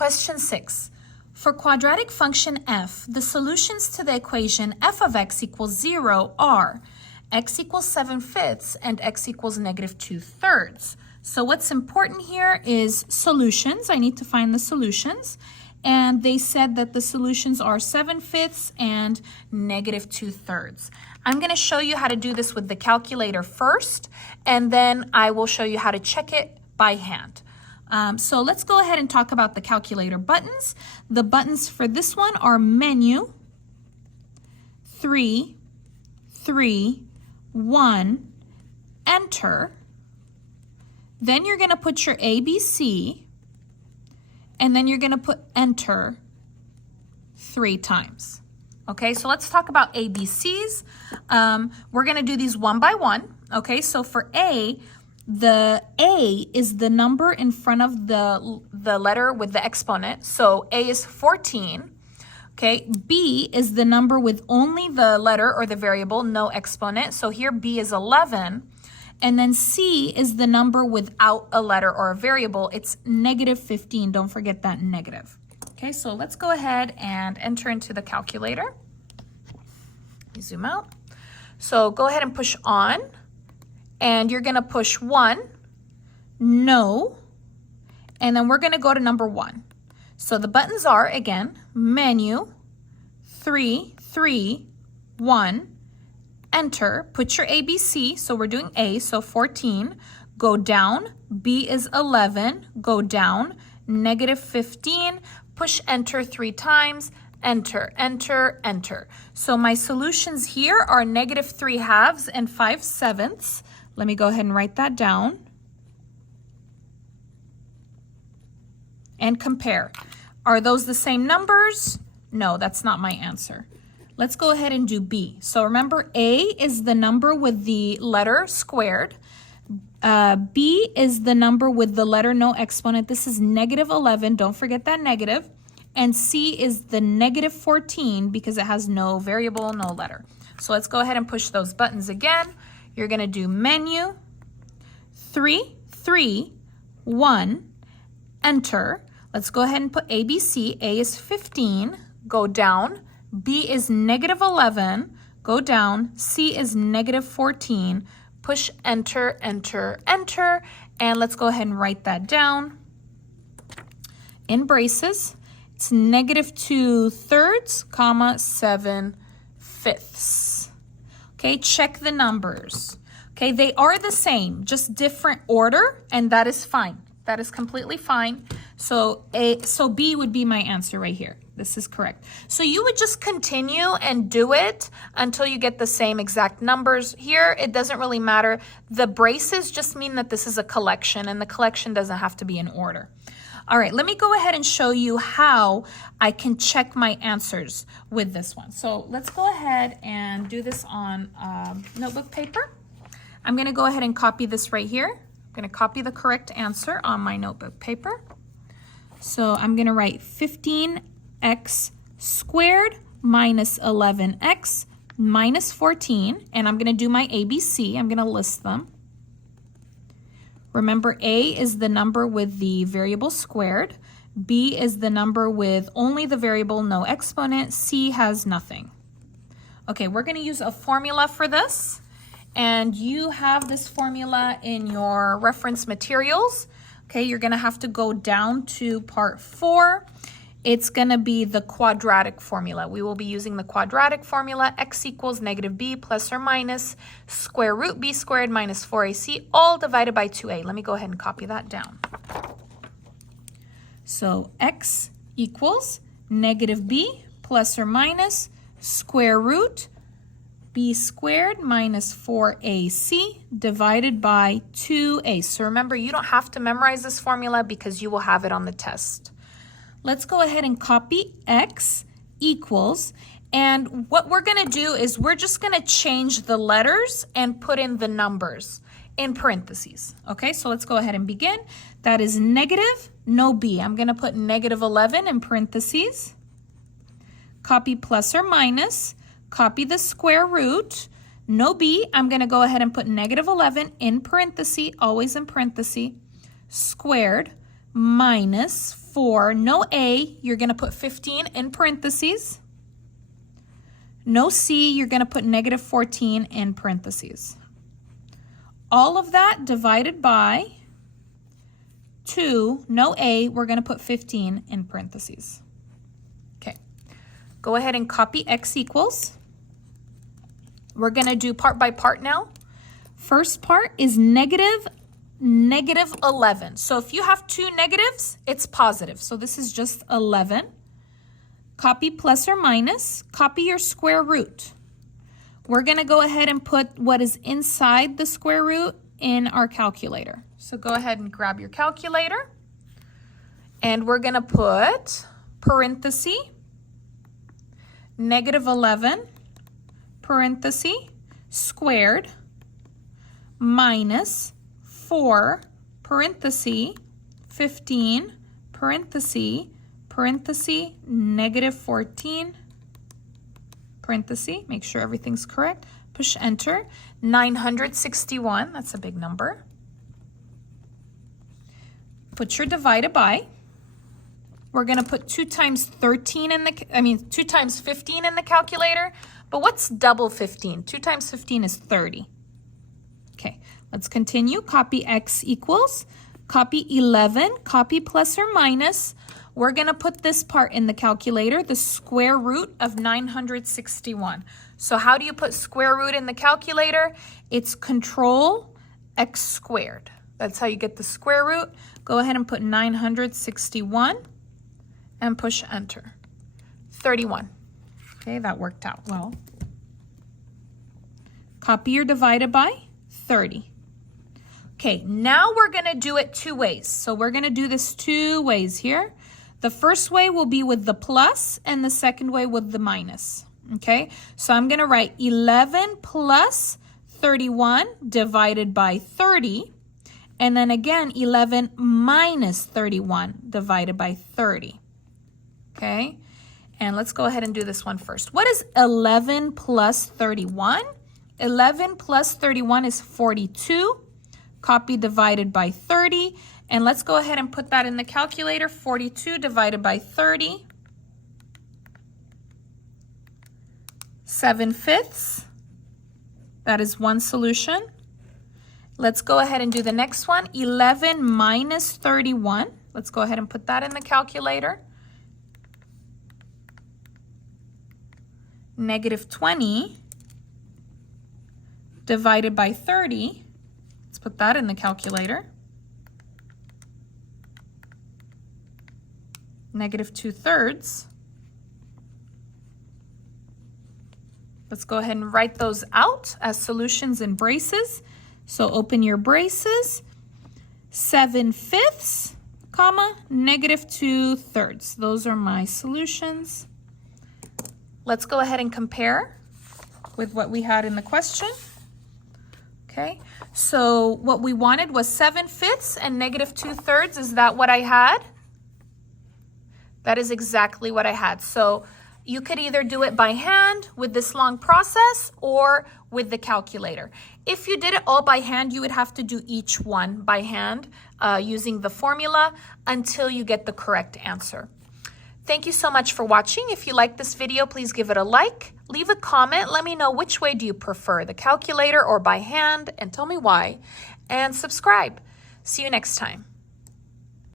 Question 6. For quadratic function f, the solutions to the equation f of x equals 0 are x equals 7/5 and x equals -2/3. So what's important here is solutions. I need to find the solutions. And they said that the solutions are 7/5 and -2/3. I'm going to show you how to do this with the calculator first, and then I will show you how to check it by hand. So let's go ahead and talk about the calculator buttons. The buttons for this one are menu, 3, 3, 1, enter. Then you're going to put your ABC, and then you're going to put enter 3 times. Okay, so let's talk about ABCs. We're going to do these one by one. Okay, so for A, the A is the number in front of the letter with the exponent. So A is 14. Okay, B is the number with only the letter or the variable, no exponent. So here B is 11. And then C is the number without a letter or a variable. It's -15. Don't forget that negative. Okay, so let's go ahead and enter into the calculator. Zoom out. So go ahead and push on. And you're going to push 1, no, and then we're going to go to number 1. So the buttons are, again, menu, 3, 3, 1, enter, put your ABC, so we're doing A, so 14, go down, B is 11, go down, -15, push enter 3 times, enter, enter, enter. So my solutions here are -3/2 and 5/7. Let me go ahead and write that down and compare. Are those the same numbers? No, that's not my answer. Let's go ahead and do B. So remember, A is the number with the letter squared. B is the number with the letter no exponent. This is -11. Don't forget that negative. And C is the -14 because it has no variable, no letter. So let's go ahead and push those buttons again. You're going to do menu, 3, 3, 1, enter. Let's go ahead and put ABC. A is 15, go down. B is -11, go down. C is -14. Push enter, enter, enter. And let's go ahead and write that down. In braces, it's -2/3, 7/5. Okay, check the numbers. Okay, they are the same, just different order, and that is fine. That is completely fine. So B would be my answer right here. This is correct. So you would just continue and do it until you get the same exact numbers. Here, it doesn't really matter. The braces just mean that this is a collection, and the collection doesn't have to be in order. All right, let me go ahead and show you how I can check my answers with this one. So let's go ahead and do this on notebook paper. I'm going to go ahead and copy this right here. I'm going to copy the correct answer on my notebook paper. So I'm going to write 15x squared minus 11x minus 14, and I'm going to do my ABC. I'm going to list them. Remember, A is the number with the variable squared. B is the number with only the variable, no exponent. C has nothing. Okay, we're going to use a formula for this. And you have this formula in your reference materials. Okay, you're going to have to go down to part 4. It's going to be the quadratic formula. We will be using the quadratic formula, x equals -b plus or minus square root b squared minus 4ac, all divided by 2a. Let me go ahead and copy that down. So x equals -b plus or minus square root b squared minus 4ac divided by 2a. So remember, you don't have to memorize this formula because you will have it on the test. Let's go ahead and copy x equals, and what we're going to do is we're just going to change the letters and put in the numbers in parentheses. Okay, so let's go ahead and begin. That is negative, no b. I'm going to put -11 in parentheses. Copy plus or minus, copy the square root, no b. I'm going to go ahead and put -11 in parentheses, always in parentheses, squared minus 4. No A, you're going to put 15 in parentheses. No C, you're going to put negative 14 in parentheses. All of that divided by 2, no A, we're going to put 15 in parentheses. Okay, go ahead and copy x equals. We're going to do part by part now. First part is negative 11. So if you have two negatives, it's positive. So this is just 11. Copy plus or minus. Copy your square root. We're going to go ahead and put what is inside the square root in our calculator. So go ahead and grab your calculator. And we're going to put parenthesis, negative 11, parenthesis, squared, minus 4, parenthesis, 15, parenthesis, parenthesis, negative 14, parenthesis, make sure everything's correct, push enter, 961, that's a big number. Put your divided by. We're going to put 2 times 15 in the calculator, but what's double 15? 2 times 15 is 30. Okay, let's continue. Copy x equals, copy 11, copy plus or minus. We're going to put this part in the calculator, the square root of 961. So how do you put square root in the calculator? It's control x squared. That's how you get the square root. Go ahead and put 961 and push enter. 31. Okay, that worked out well. Copy your divided by 30. Okay, now we're going to do it 2 ways. So we're going to do this 2 ways here. The first way will be with the plus and the second way with the minus. Okay, so I'm going to write 11 plus 31 divided by 30. And then again, 11 minus 31 divided by 30. Okay, and let's go ahead and do this one first. What is 11 plus 31? 11 plus 31 is 42. Copy divided by 30. And let's go ahead and put that in the calculator. 42 divided by 30. 7/5. That is one solution. Let's go ahead and do the next one. 11 minus 31. Let's go ahead and put that in the calculator. Negative 20 divided by 30. Let's put that in the calculator. Negative 2/3. Let's go ahead and write those out as solutions in braces. So open your braces. 7/5, comma, negative 2/3. Those are my solutions. Let's go ahead and compare with what we had in the question. Okay, so what we wanted was 7/5 and negative 2/3. Is that what I had? That is exactly what I had. So you could either do it by hand with this long process or with the calculator. If you did it all by hand, you would have to do each one by hand using the formula until you get the correct answer. Thank you so much for watching. If you like this video, please give it a like. Leave a comment. Let me know which way do you prefer, the calculator or by hand, and tell me why. And subscribe. See you next time.